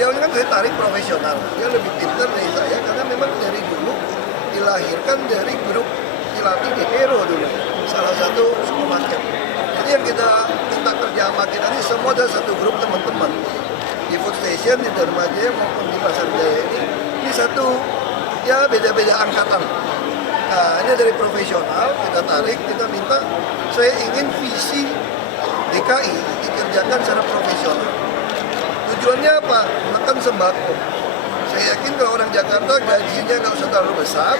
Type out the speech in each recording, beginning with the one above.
beliau kan saya tarik profesional, dia lebih pintar dari saya karena memang dari dulu dilahirkan dari grup dilatih di Hero dulu, salah satu supermarket. Jadi yang kita kerja sama kita ini semua ada satu grup teman-teman di food station, di Dharma Jaya maupun di Pasar Jaya ini satu, ya beda-beda angkatan. Nah ini dari profesional, kita tarik, kita minta, saya ingin visi DKI dikerjakan secara profesional. Tujuannya apa? Menekan sembako. Saya yakin kalau orang Jakarta gajinya nggak usah terlalu besar,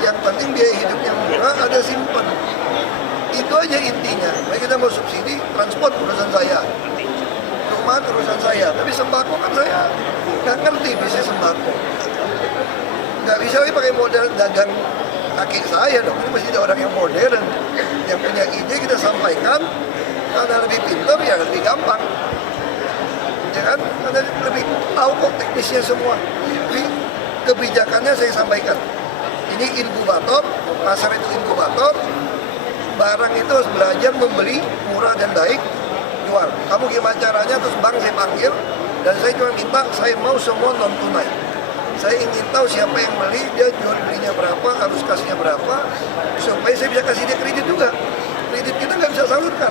yang penting biaya hidupnya murah, ada simpan. Itu aja intinya. Baik kita mau subsidi, transport urusan saya, rumah urusan saya, tapi sembako kan saya nggak ngerti bisnis sembako. Nggak bisa lagi pakai modal dagang kaki saya dong. Ini mesti ada orang yang modern, yang punya ide kita sampaikan, karena lebih pintar ya lebih gampang. Ya kan? Karena lebih tahu kok teknisnya semua. Jadi kebijakannya saya sampaikan. Ini inkubator, pasar itu inkubator, barang itu harus belajar membeli murah dan baik, jual. Kamu gimana caranya? Terus bank saya panggil, dan saya cuma minta, saya mau semua non tunai. Saya ingin tahu siapa yang beli, dia jual belinya berapa, harus kasihnya berapa, supaya saya bisa kasih dia kredit juga. Kredit kita nggak bisa salurkan.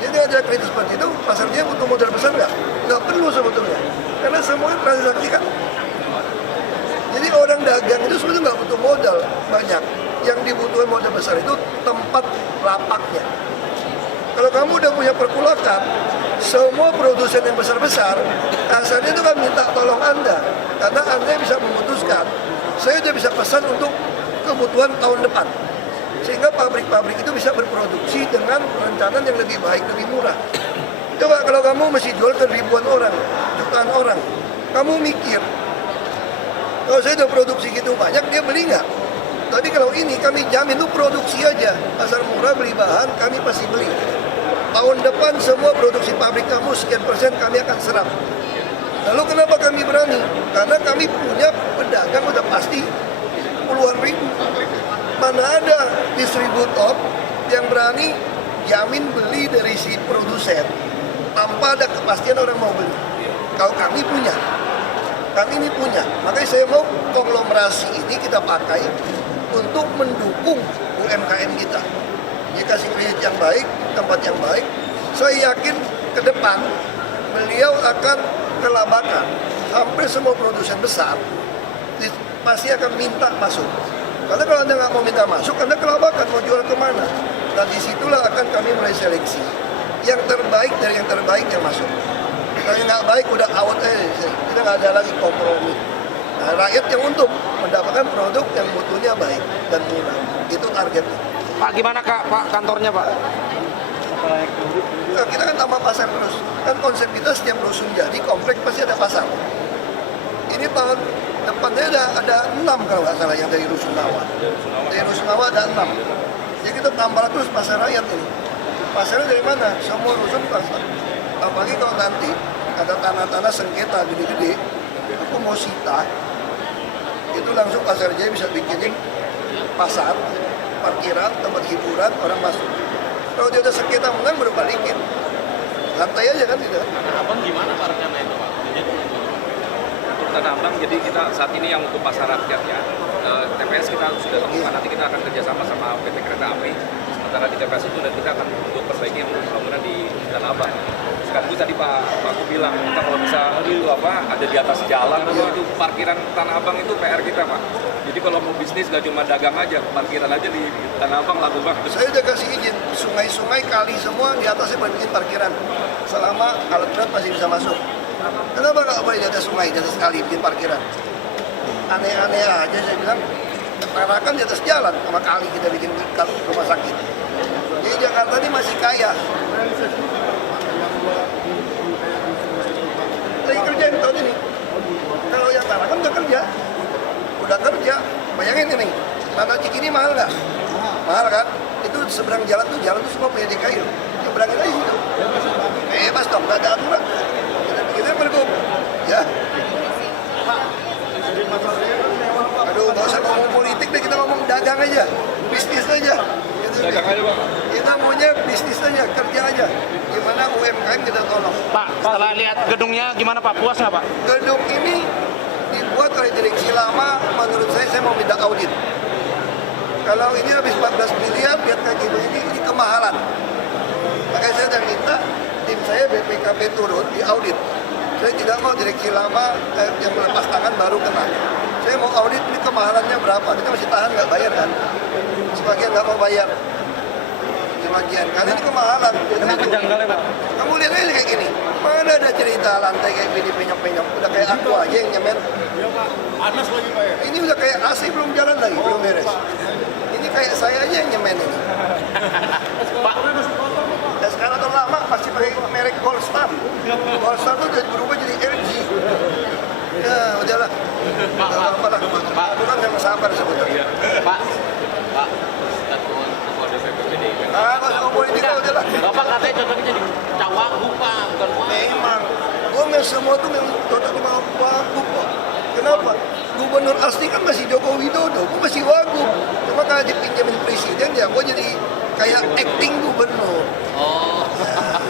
Jadi ada kredit seperti itu, pasarnya butuh modal besar nggak? Nggak perlu sebetulnya, karena semuanya transaksikan. Jadi orang dagang itu sebenarnya nggak butuh modal banyak. Yang dibutuhkan modal besar itu tempat lapaknya. Kalau kamu udah punya perkulakan, semua produsen yang besar-besar, asalnya itu kan minta tolong Anda. Karena Anda bisa memutuskan, saya udah bisa pesan untuk kebutuhan tahun depan. Sehingga pabrik-pabrik itu bisa berproduksi dengan perencanaan yang lebih baik, lebih murah. Coba kalau kamu mesti jual ke ribuan orang, jutaan orang, kamu mikir, kalau saya udah produksi gitu banyak, dia beli nggak? Tapi kalau ini kami jamin tuh produksi aja, pasar murah beli bahan, kami pasti beli. Tahun depan semua produksi pabrik kamu sekian persen kami akan serap. Lalu kenapa kami berani? Karena kami punya pedagang udah pasti puluhan ribu. Mana ada distributor yang berani jamin beli dari si produsen tanpa ada kepastian orang mau beli. Kalau kami punya. Kami ini punya, makanya saya mau konglomerasi ini kita pakai untuk mendukung UMKM kita. Dia kasih kredit yang baik, tempat yang baik. Saya yakin ke depan beliau akan kelabakan. Hampir semua produsen besar pasti akan minta masuk. Karena kalau Anda nggak mau minta masuk, Anda kelabakan, mau jual kemana? Nah disitulah akan kami mulai seleksi. Yang terbaik dari yang terbaik yang masuk. Kalau nggak baik udah out kita nggak ada lagi kompromi. Nah, rakyat yang untung mendapatkan produk yang mutunya baik dan murah. Itu targetnya. Pak, gimana Pak kantornya Pak? Nah, kita kan tambah pasar terus. Kan konsep kita setiap rusun jadi komplek pasti ada pasar. Ini tahun depannya ada 6 kalau nggak salah yang dari Rusunawa. Dari Rusunawa ada 6. Jadi kita tambah terus pasar rakyat ini. Pasarnya dari mana? Semua rusun pasar. Apalagi kalau nanti ada tanah-tanah sengketa gede-gede, aku mau sita, itu langsung Pasar Jaya bisa bikinin pasar, parkiran, tempat hiburan, orang masuk. Kalau dia udah sengketa menang baru balikin, lantai aja kan tidak. Abang gimana Pak rencana itu Pak? Untuk Tanah Abang, jadi kita saat ini yang untuk pasar rakyat ya, TPS kita sudah temukan, nanti kita akan kerjasama sama PT Kereta Api. Sementara di TPS itu dan kita akan untuk perbaiki yang bangunan di Tanah Abang. Sekaligus tadi Pak Aku bilang, kita kalau bisa itu ada di atas jalan, itu parkiran Tanah Abang itu PR kita Pak. Jadi kalau mau bisnis gak cuma dagang aja, parkiran aja di Tanah Abang laku banget. Saya udah kasih izin, sungai-sungai, kali semua di atasnya boleh bikin parkiran. Selama alat berat masih bisa masuk. Kenapa nggak boleh di atas sungai, di atas kali bikin parkiran? Aneh-aneh aja saya bilang. Tarakan di atas jalan sama kali kita bikin rumah sakit. Jadi Jakarta ini masih kaya. Lagi kerjain tahun ini. Kalau yang Tarakan udah kerja. Bayangin ini, tanah Cikini mahal nggak? Mahal kan? Itu seberang jalan tuh semua punya DKI loh. Seberangin aja itu. Bebas dong, nggak ada aturan. Kita bergum, ya. Aduh, nggak usah ngomong politik deh, kita ngomong dagang aja, bisnis aja. Gitu Dagang aja Pak. Kita maunya bisnis aja, kerja aja. Gimana UMKM kita tolong. Pak, setelah lihat gedungnya gimana Pak? Puas nggak Pak? Gedung ini dibuat oleh direksi lama, menurut saya mau minta audit. Kalau ini habis 14 miliar, lihat kaki ini kemahalan. Makanya saya sudah minta tim saya BPKP turun di audit. Saya tidak mau direksi lama yang melepas tangan baru kena. Saya mau audit ini kemahalannya berapa. Kita masih tahan nggak bayar kan? Sebagian nggak mau bayar. Sebagian karena ini kemahalan. Kenapa janggalnya Pak? Kamu lihat aja kayak gini. Mana ada cerita lantai kayak gini penyok-penyok. Udah kayak aku aja yang nyemen. Iya Pak. Panas lagi Pak ya. Ini udah kayak AC belum jalan lagi, belum beres. Ini kayak saya aja yang nyemen ini. Pak, Dan sekarang tuh lama masih pakai merek Gold Star. Gold Star tuh jadi berubah jadi LG. Ya udahlah. Apalah. Aku kan memang sabar sebetulnya. Pak, Kalau sama politik udahlah. Bapak katanya cocoknya jadi cawagup Pak, bukan Memang. Gue semua tuh memang cocok sama Wagub kok. Kenapa? Gubernur asli kan masih Joko Widodo, gue masih Wagub. Cuma kalau dipinjemin presiden ya gue jadi kayak acting gubernur. Oh.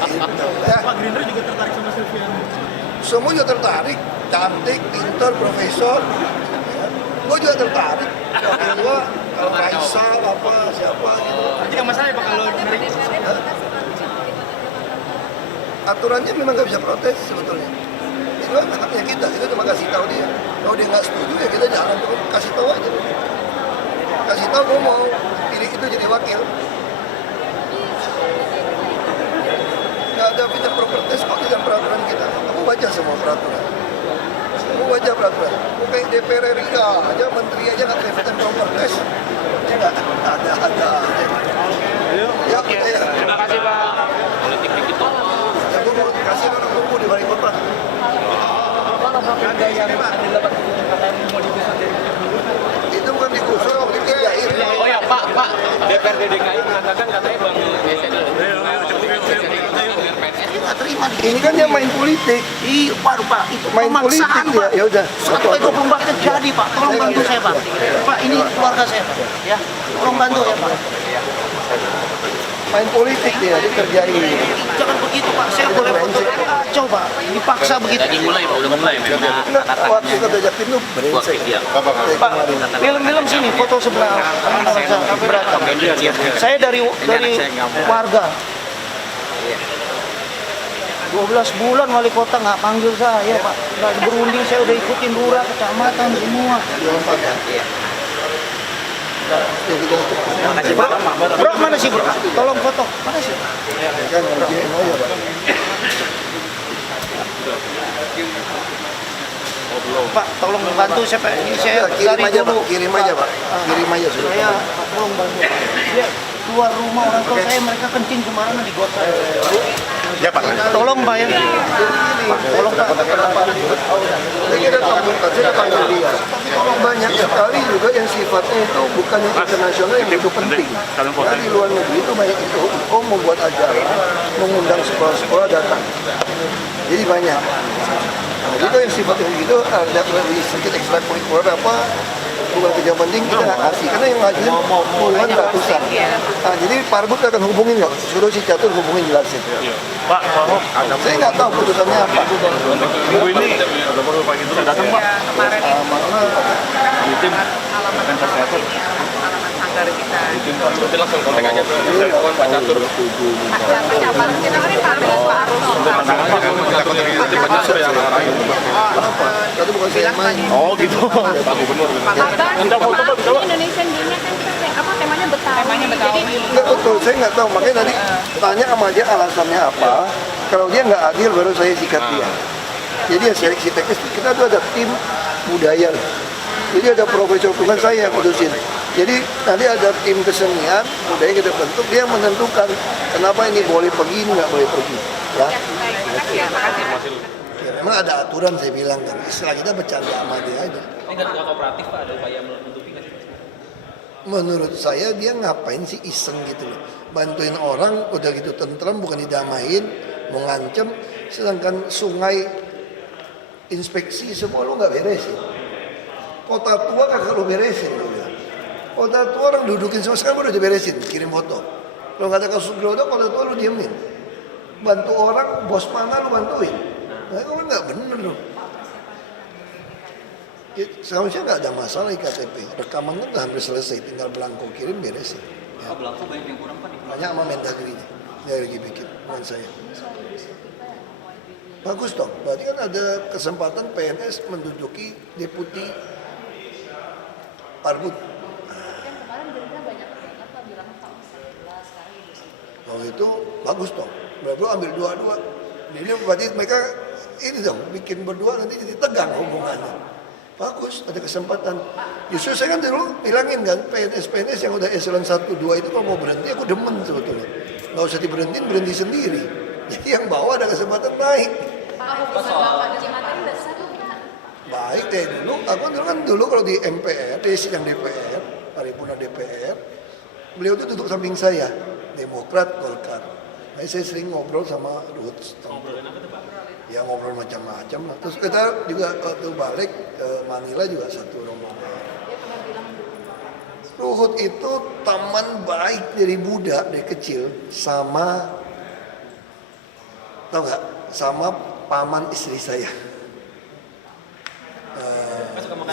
Gitu, ya. Pak Gerindra juga tertarik sama Silviana. Semua juga tertarik, cantik, pintar, profesor. Ya. Gue juga tertarik. Wakil gue, kalau Raisa, apa, siapa gitu. Tidak masalah ya Pak kalau dari Aturannya memang nggak bisa protes sebetulnya. Itu kan haknya kita cuma kasih tahu dia. Kalau dia nggak setuju ya kita jalan terus kasih tahu aja. Kasih tahu gue mau pilih itu jadi wakil. Nggak ada fit and proper test kok di dalam peraturan kita. Kamu baca semua peraturan. Kamu baca peraturan. Kok kayak DPR RI aja, menteri aja nggak pakai fit and proper test. Ya nggak ada. Ya, Oke, ya. terima kasih Pak. Politik dikit Pak. Ya, gue mau kasih orang kumpul di balik kota. Itu bukan digusur, dikerjain. Oh ya Pak, DPRD DKI mengatakan katanya Bang Ini kan dia main politik. Iya Pak, itu Main pemaksaan politik Pak. ya udah. Sampai 24 terjadi Pak, tolong bantu saya Pak. Pak ini keluarga saya Pak, ya. Tolong bantu ya Pak. Main politik dia kerjain. Jangan begitu Pak, saya boleh foto. Coba, dipaksa begitu. udah mulai Nah, waktu kerja Jaktim tuh brengsek. Pak, film-film sini, foto sebelah beratang. Saya dari warga. 12 bulan wali kota nggak panggil saya Pak. Nggak berunding, saya udah ikutin lurah, kecamatan semua. Bro, mana sih bro? Tolong foto. Mana sih? Kan GMO ya Pak. Pak, tolong bantu saya Pak. Ini saya Kirim dari aja Pak, dulu. kirim aja Pak. Kirim aja sudah. Saya tolong bantu. Dia keluar rumah orang tua saya, mereka kencing sembarangan di got saya. Ya Pak. Tolong Pak ya. Tolong Pak. Jadi kita panggil dia. Banyak sekali juga yang sifatnya itu bukan yang internasional yang itu penting. Karena di luar negeri itu banyak itu hukum membuat acara, mengundang sekolah-sekolah datang. Jadi banyak. Nah, itu yang sifatnya begitu ada lebih sedikit ekstrakurikuler apa bukan kerja penting kita nggak kasih karena yang ngajuin puluhan ratusan. Nah, jadi Parbud akan hubungin nggak? Suruh si Catur hubungin jelasin. Pak, Saya nggak tahu putusannya apa. minggu ini sudah datang Pak. Kemarin itu Tim alamat sanggar kita. Nanti langsung kontak aja ke Pak Catur. Siapa? Kita kan Pak Arno. Kita kontak tim Pak Catur yang arahin. Itu bukan saya yang main. Oh gitu. Pak Gubernur. Anda foto Pak, coba. Indonesian Game-nya kan kita apa temanya Betawi. Jadi Nggak betul, saya nggak tahu. Makanya tadi tanya sama dia alasannya apa. Kalau dia nggak adil, baru saya sikat dia. Jadi ya seleksi teknis kita tuh ada tim budaya. Jadi ada profesor bukan saya yang putusin. Jadi nanti ada tim kesenian budaya kita bentuk, dia menentukan kenapa ini boleh pergi, ini nggak boleh pergi. Ya. makasih ya, makasih. Ya, memang ada aturan saya bilang kan. Istilah kita bercanda sama dia aja. Ini kan kuat operatif Pak, ada upaya menutupi kan? Menurut saya dia ngapain sih iseng gitu loh. Bantuin orang udah gitu tentrem bukan didamain, mau ngancem, sedangkan sungai inspeksi semua lu nggak beresin. Kota tua kagak lu beresin lu bilang. Kalau tato orang dudukin semua, sekarang udah diberesin, kirim foto. Kalau nggak ada kasus gelodok, kalau tato lu diemin. Bantu orang, bos mana lu bantuin. Nah, itu kan nggak bener loh. Ya, seharusnya nggak ada masalah IKTP. Rekaman kan udah hampir selesai, tinggal belangko kirim beresin. Ya. Belangko banyak yang kurang Pak. Banyak sama Mendagrinya, dia lagi bikin, bukan saya. Bagus dong, berarti kan ada kesempatan PNS menduduki deputi Parbud. Kemarin Gerindra banyak banget Pak bilang Pak bisa jelas sekarang Ibu Siti. Kalau itu bagus dong, berarti ambil dua-dua. Jadi berarti mereka ini dong, bikin berdua nanti jadi tegang hubungannya. Bagus, ada kesempatan. Justru saya kan dulu bilangin kan, PNS yang udah eselon 1, 2 itu kalau mau berhenti aku demen sebetulnya. Nggak usah diberhentiin, berhenti sendiri. Jadi yang bawah ada kesempatan naik. Pak, hubungan Bapak dengan Cimaten besar tuh Pak. Baik deh dulu, aku dulu kalau di MPR, di sidang DPR, paripurna DPR, beliau tuh duduk samping saya, Demokrat, Golkar. Nah, saya sering ngobrol sama Ruhut. Ngobrolin apa tuh Pak? Ya ngobrol macam-macam lah. Terus kita juga waktu balik ke Manila juga satu rombongan. Dia pernah bilang Ruhut itu taman baik dari budak, dari kecil, sama, tau gak? Sama paman istri saya.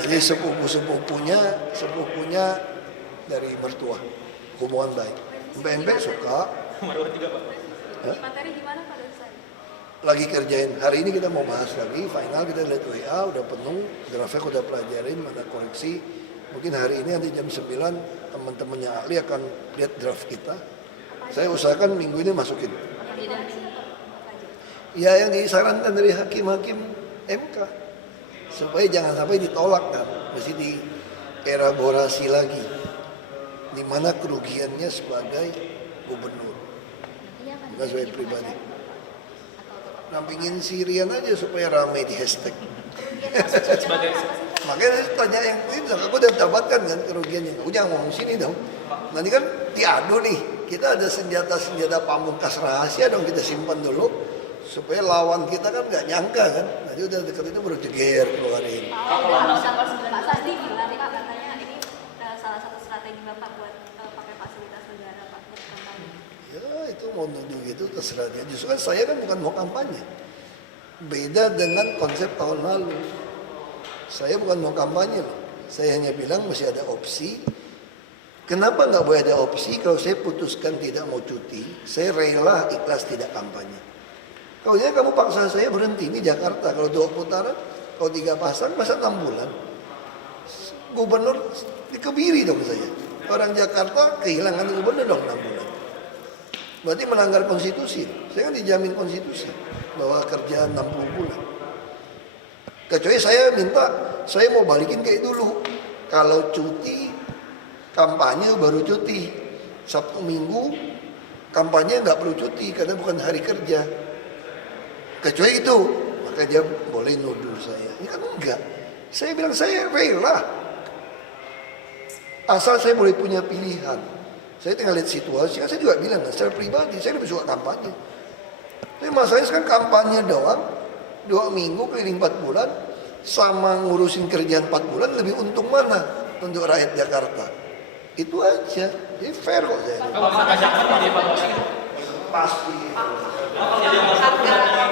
Jadi sepupunya dari mertua, hubungan baik. Mbak suka. Marwah juga Pak. materi gimana Pak dari saya? Lagi kerjain, hari ini kita mau bahas lagi, final kita lihat WA, udah penuh, draftnya udah pelajarin, mana koreksi. Mungkin hari ini nanti jam 9 teman-temannya ahli akan lihat draft kita. Saya usahakan minggu ini masukin. Ya yang disarankan dari hakim-hakim MK. Supaya jangan sampai ditolak kan, mesti dielaborasi lagi. Di mana kerugiannya sebagai gubernur, bukan sebagai pribadi. Nampingin Sirian aja supaya ramai di hashtag. Sebagai Makanya tanya yang itu, aku udah dapatkan kan kerugiannya. Aku jangan ngomong sini dong. Nanti kan diadu nih, kita ada senjata-senjata pamungkas rahasia dong, kita simpan dulu. Supaya lawan kita kan nggak nyangka kan. Nanti udah dekat itu baru jeger keluarin. Pak Sandi bilang Pak katanya ini salah satu strategi Bapak buat pakai fasilitas negara Pak buat kampanye. Ya itu mau nuduh gitu terserah dia. Justru kan saya kan bukan mau kampanye. Beda dengan konsep tahun lalu. Saya bukan mau kampanye loh. Saya hanya bilang masih ada opsi. Kenapa nggak boleh ada opsi? Kalau saya putuskan tidak mau cuti, saya rela ikhlas tidak kampanye. Kalau kamu paksa saya berhenti, ini Jakarta. Kalau 2 putaran, kalau 3 pasang, masa 6 bulan. Gubernur dikebiri dong saya. Orang Jakarta kehilangan gubernur dong 6 bulan. Berarti melanggar konstitusi. Saya kan dijamin konstitusi bahwa kerja 60 bulan. Kecuali saya minta, saya mau balikin kayak dulu. Kalau cuti, kampanye baru cuti. Sabtu Minggu, kampanye nggak perlu cuti karena bukan hari kerja. Kecuali itu, maka dia boleh nuduh saya. Ini kan enggak. Saya bilang saya rela. Asal saya boleh punya pilihan. Saya tinggal lihat situasi. Saya juga bilang, secara pribadi, saya lebih suka kampanye. Tapi masalahnya sekarang kampanye doang. 2 minggu keliling 4 bulan. Sama ngurusin kerjaan 4 bulan, lebih untung mana untuk rakyat Jakarta? Itu aja. Jadi fair kok saya. kalau pajak kan dievaluasi gitu. Pasti. Harga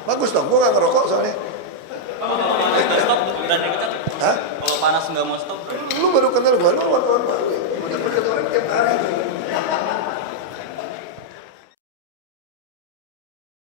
Bagus dong, gue gak ngerokok soalnya. Stop berani kita. Hah? Kalau panas nggak mau stop. Lu baru kenal gue, lu wartawan baru ya. Gue dapat ketemu tiap hari.